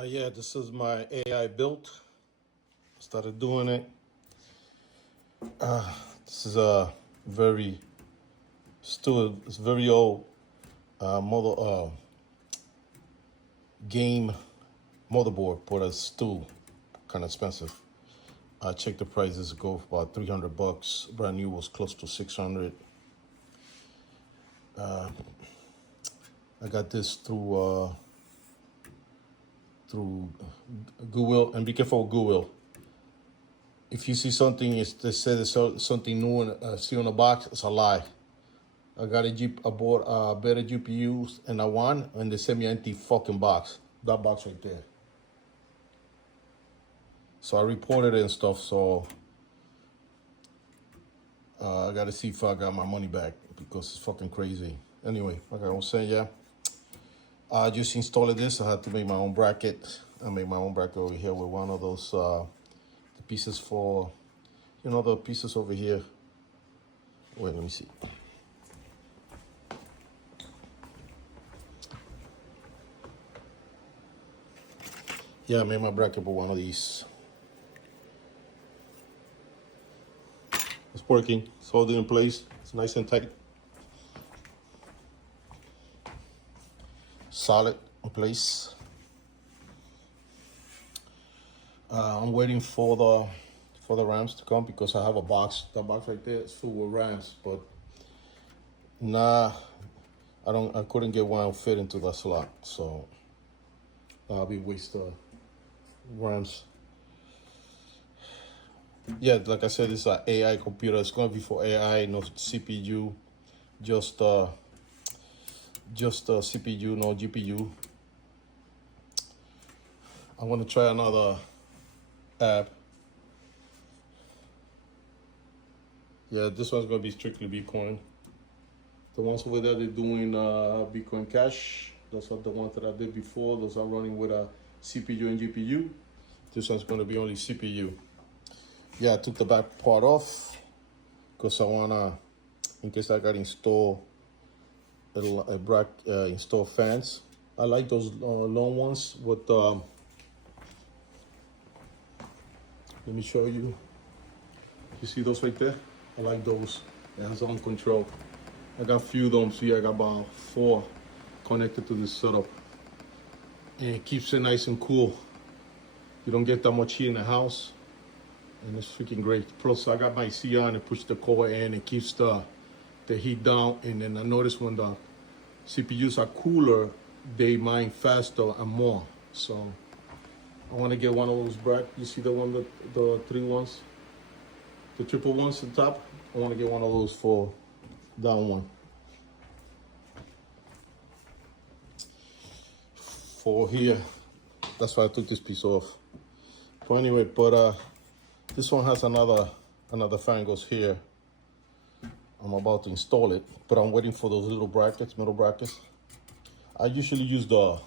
Yeah, this is my AI build. Started doing it. This is a very still it's very old mother game motherboard, but it's still kind of expensive. I checked the prices go for about $300. Brand new was close to 600. I got this through Goodwill, and be careful with Goodwill. If you see something, they say there's something new and see on the box, it's a lie. I bought better GPUs and I won, and they sent me an empty fucking box. That box right there. So I reported it and stuff. So I got to see if I got my money back because it's fucking crazy. Anyway, like I was saying, yeah, I just installed this. I had to make my own bracket. I made my own bracket over here with one of those the pieces for, the pieces over here. Wait, let me see. Yeah, I made my bracket with one of these. It's working. It's holding in place. It's nice and tight. Solid in place. I'm waiting for the RAMs to come because I have a box. That box right there is full with RAMs, but nah, I couldn't get one fit into that slot, so I'll be wasting RAMs. Yeah, like I said, this is an AI computer. It's gonna be for AI, no CPU, just CPU, no GPU. I'm gonna try another app. Yeah, this one's gonna be strictly Bitcoin. The ones over there, they're doing Bitcoin Cash. Those are the ones that I did before. Those are running with a CPU and GPU. This one's gonna be only CPU. Yeah, I took the back part off because I wanna, in case I got install install fans. I like those long ones with. Let me show you. You see those right there? I like those. It has on control. I got a few of them. See, I got about 4 connected to this setup, and it keeps it nice and cool. You don't get that much heat in the house, and it's freaking great. Plus, I got my AC on and push the core in. It keeps the heat down. And then I notice when the CPUs are cooler, they mine faster and more. So I want to get one of those brackets. You see the one, the 3 ones, the triple ones at the top. I want to get one of those for that one. For here, that's why I took this piece off. But anyway, this one has another fan goes here. I'm about to install it, but I'm waiting for those little brackets, metal brackets. I usually use the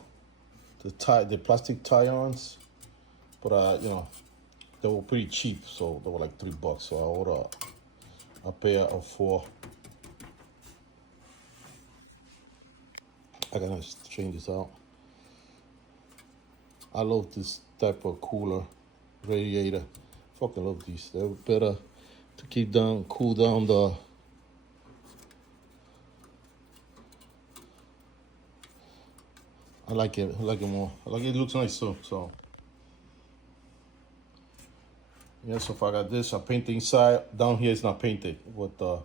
plastic tie-ons, but they were pretty cheap, so they were like $3. So I ordered a pair of 4. I gotta change this out. I love this type of cooler radiator. Fucking love these. They're better to cool down the. I like it. I like it more. I like it. It looks nice too. So yeah. So if I got this, I paint the inside. Down here it's not painted with the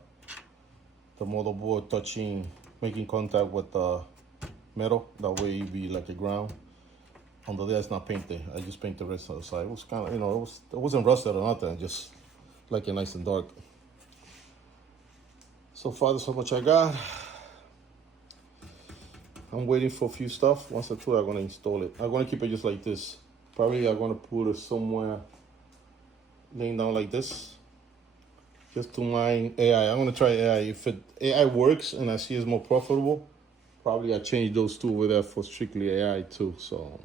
motherboard making contact with the metal. That way it be like a ground. Under there it's not painted. I just paint the rest of the side. It was kind of, it wasn't rusted or nothing. Just like it nice and dark. So far, that's how much I got. I'm waiting for a few stuff. Once I do, I'm gonna install it. I'm gonna keep it just like this. Probably I'm gonna put it somewhere laying down like this. Just to mine AI. I'm gonna try AI. If AI works and I see it's more profitable, probably I change those 2 over there for strictly AI too. So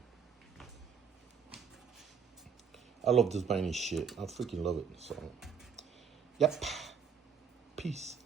I love this mining shit. I freaking love it. So yep. Peace.